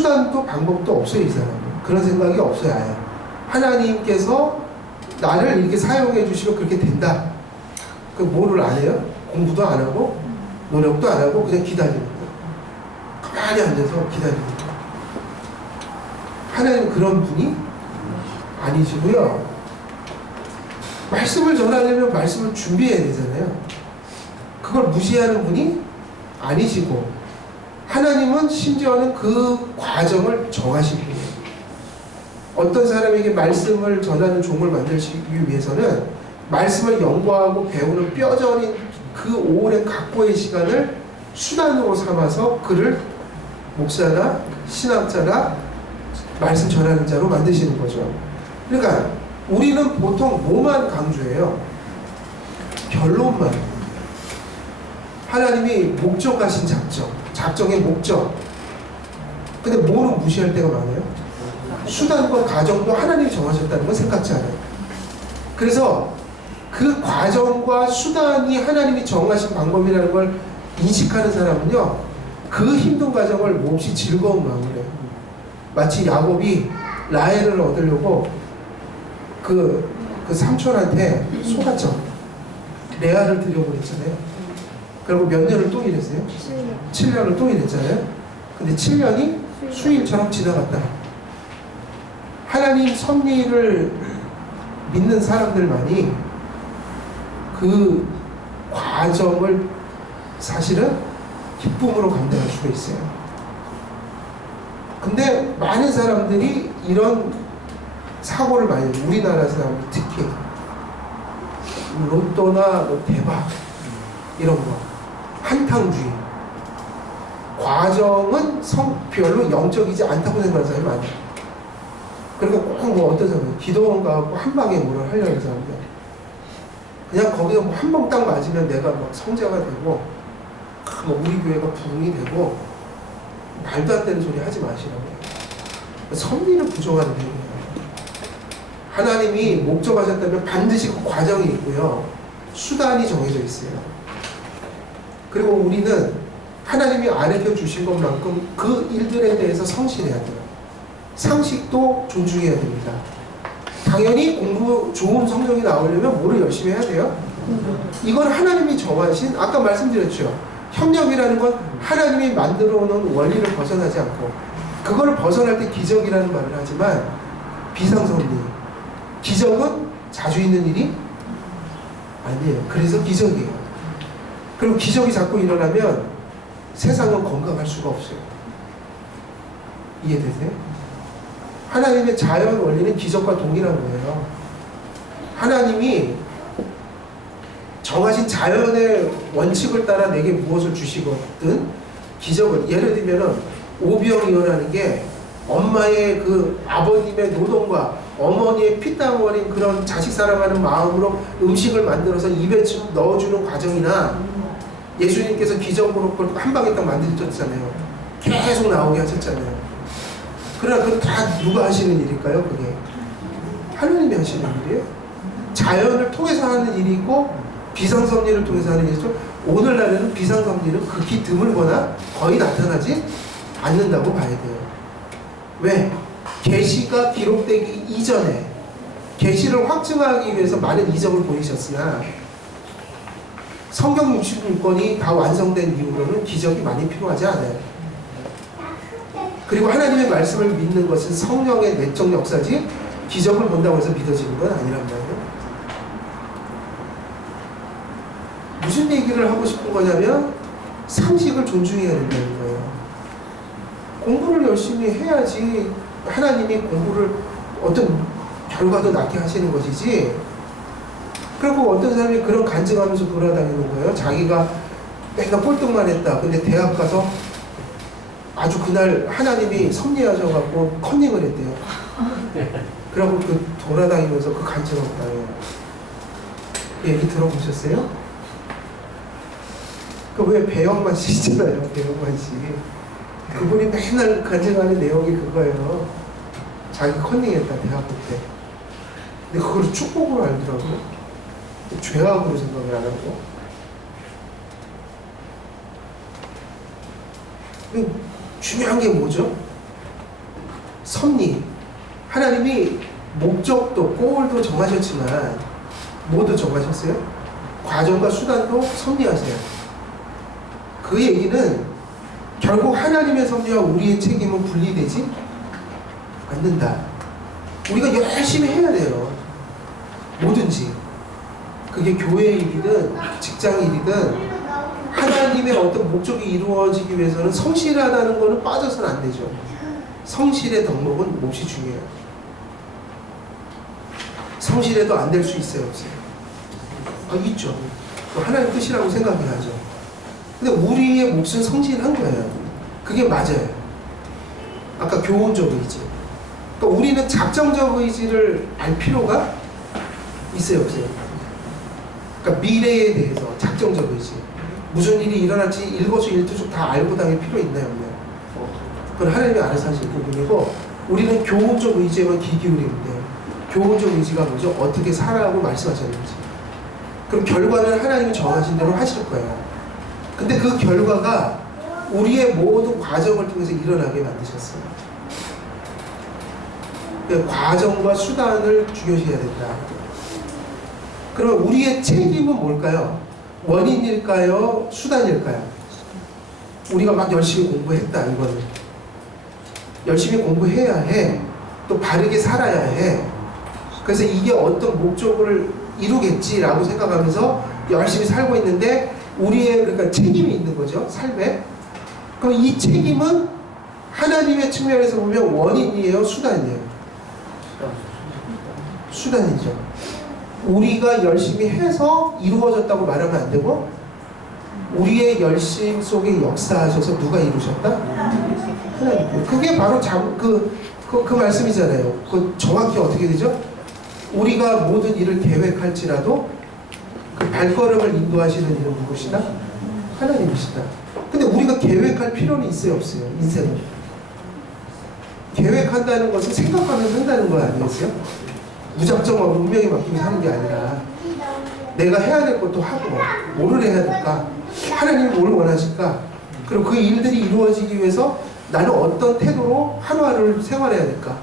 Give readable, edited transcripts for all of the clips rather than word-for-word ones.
수단도 방법도 없어요, 이 사람은. 그런 생각이 없어요, 아예. 하나님께서 나를 이렇게 사용해 주시면 그렇게 된다. 그 뭐를 안 해요? 공부도 안 하고 노력도 안 하고 그냥 기다리는 거예요. 가만히 앉아서 기다리는 거예요. 하나님은 그런 분이 아니시고요. 말씀을 전하려면 말씀을 준비해야 되잖아요. 그걸 무시하는 분이 아니시고, 하나님은 심지어는 그 과정을 정하신 분이에요. 어떤 사람에게 말씀을 전하는 종을 만들기 위해서는 말씀을 연구하고 배우는 뼈저린 그 오랜 각고의 시간을 수단으로 삼아서 그를 목사나 신학자나 말씀 전하는 자로 만드시는 거죠. 그러니까 우리는 보통 뭐만 강조해요? 결론만. 하나님이 목적하신 작정의 목적. 근데 뭐는 무시할 때가 많아요? 수단과 과정도 하나님이 정하셨다는 건 생각지 않아요. 그래서 그 과정과 수단이 하나님이 정하신 방법이라는 걸 인식하는 사람은요, 그 힘든 과정을 몹시 즐거운 마음으로 해요. 마치 야곱이 라헬을 얻으려고 그 삼촌한테 속았죠. 레아를 들여보냈잖아요. 그리고 몇 년을 또 일했어요? 7년을 또 일했잖아요. 근데 7년이 수일처럼 지나갔다. 하나님 섭리를 믿는 사람들만이 그 과정을 사실은 기쁨으로 감당할 수가 있어요. 근데 많은 사람들이 이런 사고를 많이 해요. 우리나라 사람들 특히 로또나 뭐 대박 이런 거 한탕주의, 과정은 별로 영적이지 않다고 생각하는 사람이 많아요. 그리고 꼭 뭐 어떤 사람은 기도원 가고 한 방에 뭐를 하려는 사람들, 그냥 거기서 뭐 한 방 딱 맞으면 내가 막 성자가 되고 뭐 우리 교회가 부흥이 되고, 말도 안 되는 소리 하지 마시라고. 섭리를 부정하는 행위예요. 하나님이 목적하셨다면 반드시 그 과정이 있고요, 수단이 정해져 있어요. 그리고 우리는 하나님이 가르쳐 주신 것만큼 그 일들에 대해서 성실해야 돼요. 상식도 존중해야 됩니다. 당연히 공부 좋은 성적이 나오려면 뭐를 열심히 해야 돼요? 이건 하나님이 정하신, 아까 말씀드렸죠. 협력이라는 건 하나님이 만들어 놓은 원리를 벗어나지 않고, 그걸 벗어날 때 기적이라는 말을 하지만 비상섭리, 기적은 자주 있는 일이 아니에요. 그래서 기적이에요. 그리고 기적이 자꾸 일어나면 세상은 건강할 수가 없어요. 이해되세요? 하나님의 자연 원리는 기적과 동일한 거예요. 하나님이 정하신 자연의 원칙을 따라 내게 무엇을 주시거든, 기적을, 예를 들면은 오병이 일어나는 게 엄마의 그 아버님의 노동과 어머니의 피땀 흘린 그런 자식 사랑하는 마음으로 음식을 만들어서 입에 넣어주는 과정이나, 예수님께서 기적으로 그걸 한 방에 딱 만드셨잖아요. 계속 나오게 하셨잖아요. 그러나 그건 다 누가 하시는 일일까요? 그게 하나님이 하시는 일이에요. 자연을 통해서 하는 일이 있고 비상섭리를 통해서 하는 일이죠. 오늘날에는 비상섭리는 극히 드물거나 거의 나타나지 않는다고 봐야 돼요. 왜? 계시가 기록되기 이전에 계시를 확증하기 위해서 많은 이적을 보이셨으나 성경 66권이 다 완성된 이후로는 기적이 많이 필요하지 않아요. 그리고 하나님의 말씀을 믿는 것은 성령의 내적 역사지 기적을 본다고 해서 믿어지는 건 아니란 말이에요. 무슨 얘기를 하고 싶은 거냐면 상식을 존중해야 된다는 거예요. 공부를 열심히 해야지 하나님이 공부를 어떤 결과도 낳게 하시는 것이지. 그리고 어떤 사람이 그런 간증하면서 돌아다니는 거예요. 자기가 맨날 꼴등만 했다. 근데 대학 가서 아주 그날 하나님이 섭리하셔갖고 커닝을 했대요. 그러고 그 돌아다니면서 그 간증하고 다녀요. 얘기 들어보셨어요? 그 왜 배영만 씨잖아요. 배영만 씨. 그분이 맨날 간증하는 내용이 그거예요. 자기 컨닝했다, 대학교 때. 근데 그걸 축복으로 알더라고요. 죄악으로 생각을 안 하고. 중요한 게 뭐죠? 섭리. 하나님이 목적도 골도 정하셨지만 뭐도 정하셨어요? 과정과 수단도 섭리하세요. 그 얘기는 결국 하나님의 섭리와 우리의 책임은 분리되지 않는다. 우리가 열심히 해야 돼요. 뭐든지. 그게 교회 일이든 직장 일이든 하나님의 어떤 목적이 이루어지기 위해서는 성실하다는 것은 빠져서는 안 되죠. 성실의 덕목은 몹시 중요해요. 성실해도 안 될 수 있어요, 없어요? 있죠. 하나님 뜻이라고 생각해야죠. 근데 우리의 몫은 성실한 거예요. 그게 맞아요. 아까 교훈적 의지. 그러니까 우리는 작정적 의지를 알 필요가 있어요, 없어요? 그러니까 미래에 대해서 작정적 의지. 무슨 일이 일어날지 일거수일투족 다 알고 다닐 필요 있나요, 없나요? 그건 하나님이 알아서 하실 부분이고, 우리는 교훈적 의지에만 귀 기울이면 돼요. 교훈적 의지가 뭐죠? 어떻게 살아가고 말씀하셨는지. 그럼 결과는 하나님이 정하신 대로 하실 거예요. 근데 그 결과가 우리의 모든 과정을 통해서 일어나게 만드셨어요. 과정과 수단을 중요시해야 된다. 그럼 우리의 책임은 뭘까요? 원인일까요? 수단일까요? 우리가 막 열심히 공부했다, 이거는. 열심히 공부해야 해. 또 바르게 살아야 해. 그래서 이게 어떤 목적을 이루겠지라고 생각하면서 열심히 살고 있는데 우리의 그러니까 책임이 있는 거죠, 삶에. 그럼 이 책임은 하나님의 측면에서 보면 원인이에요, 수단이에요? 수단이죠. 우리가 열심히 해서 이루어졌다고 말하면 안 되고, 우리의 열심 속에 역사하셔서 누가 이루셨다? 하나님. 그게 바로 그 말씀이잖아요. 그 정확히 어떻게 되죠? 우리가 모든 일을 계획할지라도 그 발걸음을 인도하시는 이는 누구시다? 하나님이시다. 근데 우리가 계획할 필요는 있어요, 없어요? 인생을. 계획한다는 것은 생각하면서 한다는 거 아니겠어요? 무작정 운명에 맡기고 사는 게 아니라 내가 해야 될 것도 하고, 뭐를 해야 될까? 하나님이 뭘 원하실까? 그리고 그 일들이 이루어지기 위해서 나는 어떤 태도로 하루하루를 생활해야 될까?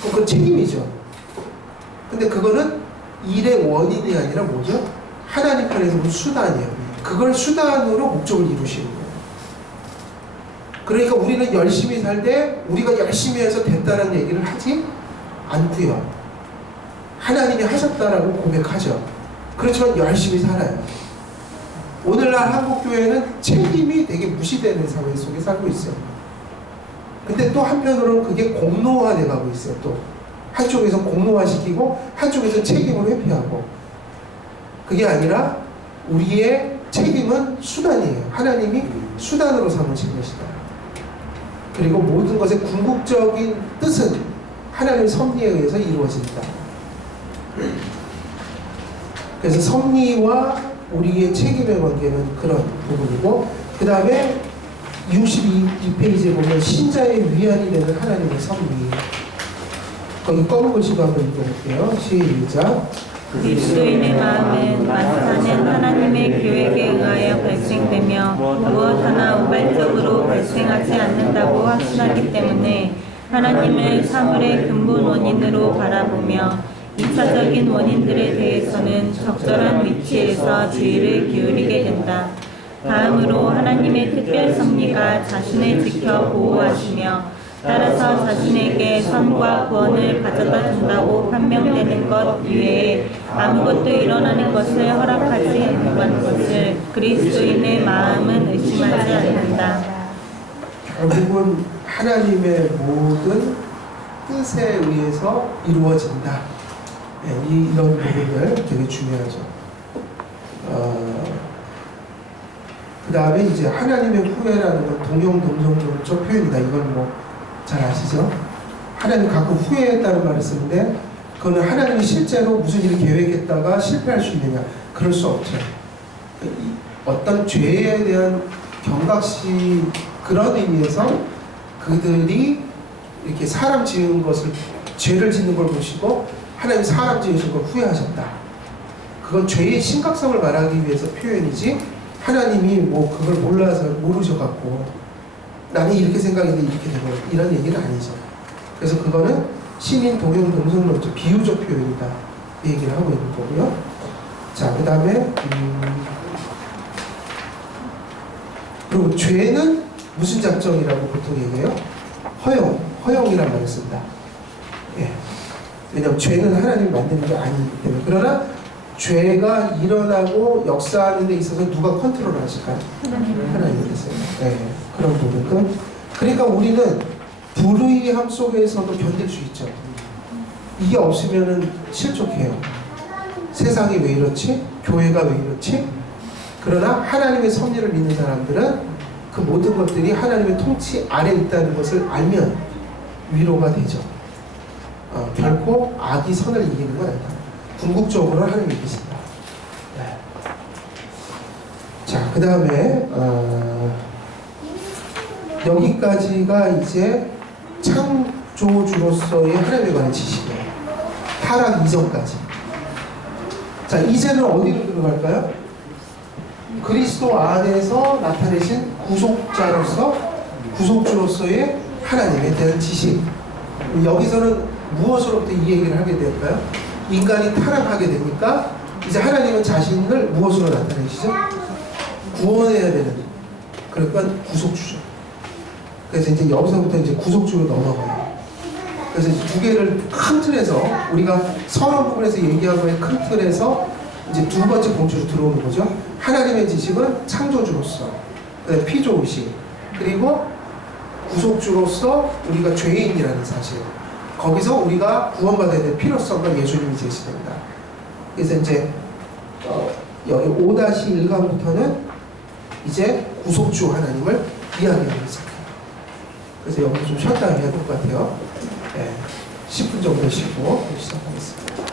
그건 책임이죠. 근데 그거는 일의 원인이 아니라 뭐죠? 하나님 편에서 본 수단이에요. 그걸 수단으로 목적을 이루시는 거예요. 그러니까 우리는 열심히 살 때 우리가 열심히 해서 됐다는 얘기를 하지 않고요. 하나님이 하셨다라고 고백하죠. 그렇지만 열심히 살아요. 오늘날 한국교회는 책임이 되게 무시되는 사회 속에 살고 있어요. 근데 또 한편으로는 그게 공로화돼 가고 있어요. 또 한쪽에서 공로화시키고 한쪽에서 책임을 회피하고. 그게 아니라 우리의 책임은 수단이에요. 하나님이 수단으로 삼으신 것이다. 그리고 모든 것의 궁극적인 뜻은 하나님의 섭리에 의해서 이루어진다. 그래서 섭리와 우리의 책임의 관계는 그런 부분이고, 그 다음에 62페이지에 보면 신자의 위안이 되는 하나님의 섭리. 거기 검은 글씨도 한번 읽어볼게요. 시작. 그리스도인의 마음은 만사는 하나님의 계획에 의하여 발생되며 무엇 하나 우발적으로 발생하지 않는다고 확신하기 때문에 하나님을 사물의 근본 원인으로 바라보며 2차적인 원인들에 대해서는 적절한 위치에서 주의를 기울이게 된다. 다음으로 하나님의 특별 섭리가 자신을 지켜 보호하시며 따라서 자신에게 선과 구원을 가져다 준다고 판명되는 것 이외에 아무것도 일어나는 것을 허락하지 않는 것을 그리스도인의 마음은 의심하지 않는다. 결국은 하나님의 모든 뜻에 의해서 이루어진다. 이런 부분들 되게 중요하죠. 그 다음에 이제 하나님의 후회라는 건 동용동정적 표현이다. 이건 뭐 잘 아시죠? 하나님 가끔 후회했다는 말을 쓰는데, 그거는 하나님이 실제로 무슨 일을 계획했다가 실패할 수 있느냐? 그럴 수 없죠. 어떤 죄에 대한 경각시, 그런 의미에서 그들이 이렇게 사람 지은 것을, 죄를 짓는 걸 보시고 하나님 사람 지으신 걸 후회하셨다. 그건 죄의 심각성을 말하기 위해서 표현이지, 하나님이 뭐 그걸 모르셔갖고 나는 이렇게 생각했는데 이렇게 되고 이런 얘기는 아니죠. 그래서 그거는 신인, 동형, 동성론적 비유적 표현이다. 이 얘기를 하고 있는 거고요. 자, 그 다음에 그리고 죄는 무슨 작정이라고 보통 얘기해요? 허용이란 말을 쓴다. 예. 왜냐하면 죄는 하나님이 만드는 게 아니기 때문에. 그러나 죄가 일어나고 역사하는 데 있어서 누가 컨트롤 하실까요? 하나님께서요. 예. 그런 부분들. 그러니까 우리는 불의함 속에서도 견딜 수 있죠. 이게 없으면은 실족해요. 세상이 왜 이렇지? 교회가 왜 이렇지? 그러나 하나님의 섭리를 믿는 사람들은 그 모든 것들이 하나님의 통치 아래 있다는 것을 알면 위로가 되죠. 결코 악이 선을 이기는 건 아니다. 궁극적으로 하나님이 계신다. 네. 자, 그 다음에 여기까지가 이제 창조주로서의 하나님에 관한 지식이에요. 타락 이전까지. 자, 이제는 어디로 들어갈까요? 그리스도 안에서 나타내신 구속주로서의 하나님에 대한 지식. 여기서는 무엇으로부터 이 얘기를 하게 될까요? 인간이 타락하게 되니까 이제 하나님은 자신을 무엇으로 나타내시죠? 구원해야 되는. 그러니까 구속주죠. 그래서 이제 여기서부터 이제 구속주로 넘어가요. 그래서 이제 두 개를 큰 틀에서 우리가 선언 부분에서 얘기한 거의 큰 틀에서 이제 두 번째 공주로 들어오는 거죠. 하나님의 지식은 창조주로서, 피조의식, 그리고 구속주로서 우리가 죄인이라는 사실. 거기서 우리가 구원받아야 될 필요성과 예수님이 제시된다. 그래서 이제 여기 5-1강부터는 이제 구속주 하나님을 이야기하고 있습니다. 그래서 여기 좀 쉬었다 해야 될 것 같아요. 네, 10분 정도 쉬고 시작하겠습니다.